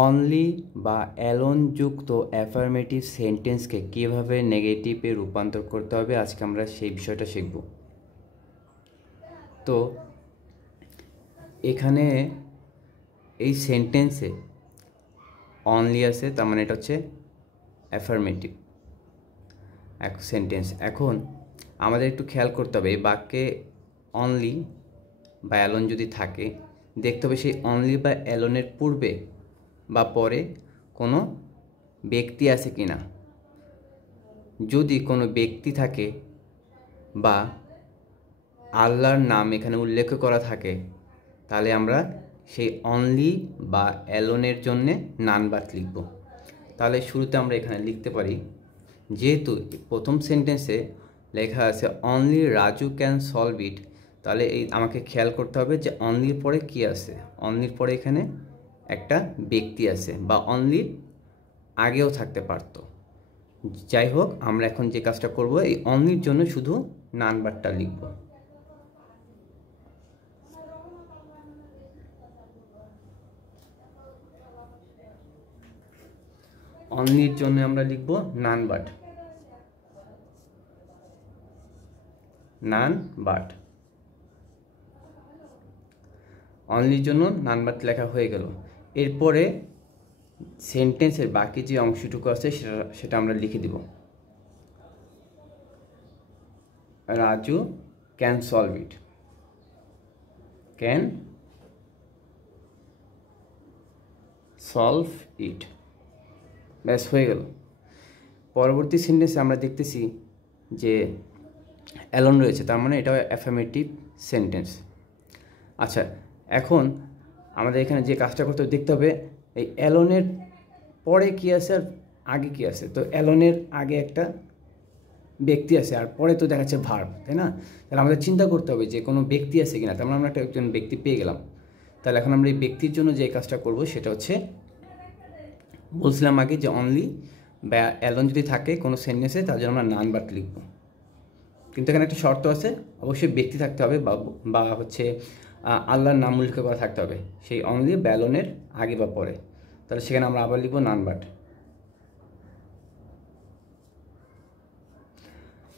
Only বা alone যুক্ত affirmative সেন্টেন্সকে কীভাবে নেগেটিভে রূপান্তর করতে হবে আজকে আমরা সেই বিষয়টা শিখব। তো এখানে এই সেন্টেন্সে অনলি আছে, তার মানে এটা হচ্ছে অ্যাফার্মেটিভ এক সেন্টেন্স। এখন আমাদের একটু খেয়াল করতে হবে এই বাক্যে অনলি বা অ্যালোন যদি থাকে, দেখতে হবে সেই অনলি বা অ্যালোনের পূর্বে বা পরে কোনো ব্যক্তি আছে কি না। যদি কোনো ব্যক্তি থাকে বা আল্লাহর নাম এখানে উল্লেখ করা থাকে, তাহলে আমরা সেই অনলি বা অ্যালোনের জন্যে নানবাট লিখব। তাহলে শুরুতে আমরা এখানে লিখতে পারি, যেহেতু প্রথম সেন্টেন্সে লেখা আছে only Raju can solve it, তাহলে এই আমাকে খেয়াল করতে হবে যে অনলির পরে কি আছে। অনলির পরে এখানে একটা ব্যক্তি আছে, বা অনলি আগেও থাকতে পারত। যাই হোক, আমরা এখন যে কাজটা করব, এই অনলির জন্য শুধু নানবারটা লিখব। অনলির জন্য আমরা লিখব নানবাট, নানবাট। অনলির জন্য নানবাট লেখা হয়ে গেল। এরপরে সেন্টেন্সের বাকি যে অংশটুকু আছে সেটা আমরা লিখে দিব। Raju can solve it, can solve it, ব্যাস হয়ে গেল। পরবর্তী সেন্টেন্সে আমরা দেখতেছি যে অ্যালোন রয়েছে, তার মানে এটাও অ্যাফার্মেটিভ সেন্টেন্স। আচ্ছা, এখন আমাদের এখানে যে কাজটা করতে দেখতে হবে এই অ্যালোনের পরে কি আছে আর আগে কি আছে। তো অ্যালোনের আগে একটা ব্যক্তি আছে আর পরে তো দেখাচ্ছে ভার্ব, তাই না? তাহলে আমাদের চিন্তা করতে হবে যে কোনো ব্যক্তি আছে কিনা। তার মানে আমরা একজন ব্যক্তি পেয়ে গেলাম। তাহলে এখন আমরা এই ব্যক্তির জন্য যে কাজটা করব সেটা হচ্ছে, বলছিলাম আগে যে অনলি বা অ্যালোন যদি থাকে কোনো সেন্টেন্সে, তার জন্য আমরা নানবাট লিখব। কিন্তু এখানে একটা শর্ত আছে, অবশ্যই ব্যক্তি থাকতে হবে বা হচ্ছে আল্লাহর নাম উল্লেখ করা থাকতে হবে সেই অনলি বা অ্যালোনের আগে বা পরে। তাহলে সেখানে আমরা আবার লিখব নানবাট।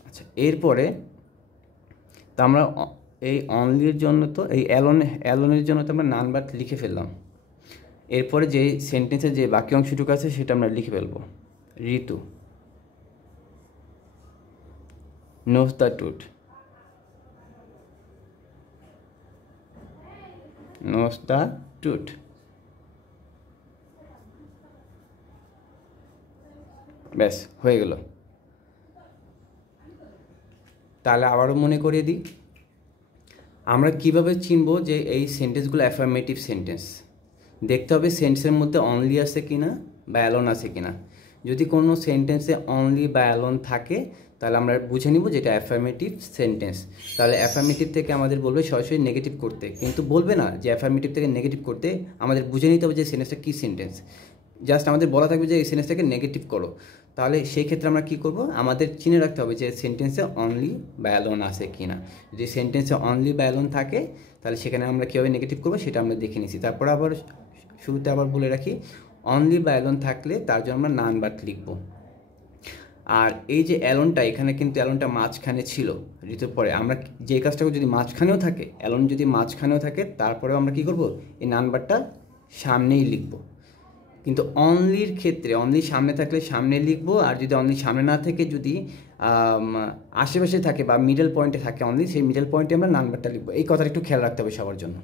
আচ্ছা, এরপরে তো আমরা এই অনলির জন্য তো এই অ্যালোনের জন্য তো আমরা নানবাট লিখে ফেললাম। এরপরে যে সেন্টেন্সের যে বাকি অংশটুকু আছে সেটা আমরা লিখে ফেলবো। Ritu knows the truth, knows the truth, ব্যাস হয়ে গেল। তাহলে আবারও মনে করিয়ে দিই, আমরা কিভাবে চিনব যে এই সেন্টেন্সগুলো অ্যাফার্মেটিভ সেন্টেন্স। দেখতে হবে সেন্টেন্সের মধ্যে অনলি আছে কিনা বা অ্যালোন আছে কিনা। যদি কোনো সেন্টেন্সে অনলি বা অ্যালোন থাকে, তাহলে আমরা বুঝে নিব যে এটা অ্যাফার্মেটিভ সেন্টেন্স। তাহলে অ্যাফার্মেটিভ থেকে আমাদের বলবে সরাসরি নেগেটিভ করতে, কিন্তু বলবে না যে অ্যাফার্মেটিভ থেকে নেগেটিভ করতে। আমাদের বুঝে নিতে হবে যে সেন্টেন্সটা কী সেন্টেন্স। জাস্ট আমাদের বলা থাকবে যে এই সেন্টেন্সটাকে নেগেটিভ করো। তাহলে সেই ক্ষেত্রে আমরা কী করব, আমাদের চিনে রাখতে হবে যে সেন্টেন্সে অনলি বা অ্যালোন আছে কি না। যদি সেন্টেন্সে অনলি বা অ্যালোন থাকে, তাহলে সেখানে আমরা কীভাবে নেগেটিভ করবো সেটা আমরা দেখে নিছি। তারপর আবার শুরুতে আবার বলে রাখি, অনলি বা অ্যালোন থাকলে তার জন্য আমরা নানবাট লিখব। আর এই যে অ্যালোনটা, এখানে কিন্তু অ্যালোনটা মাঝখানে ছিল ঋতুর পরে। আমরা যে কাজটা যদি মাঝখানেও থাকে, অ্যালোন যদি মাঝখানেও থাকে, তারপরেও আমরা কী করব, এই নানবারটা সামনেই লিখব। কিন্তু অনলির ক্ষেত্রে অনলি সামনে থাকলে সামনে লিখব, আর যদি অনলি সামনে না থেকে যদি আশেপাশে থাকে বা মিডল পয়েন্টে থাকে অনলি, সেই মিডল পয়েন্টে আমরা নানবারটা লিখব। এই কথাটা একটু খেয়াল রাখতে হবে সবার জন্য।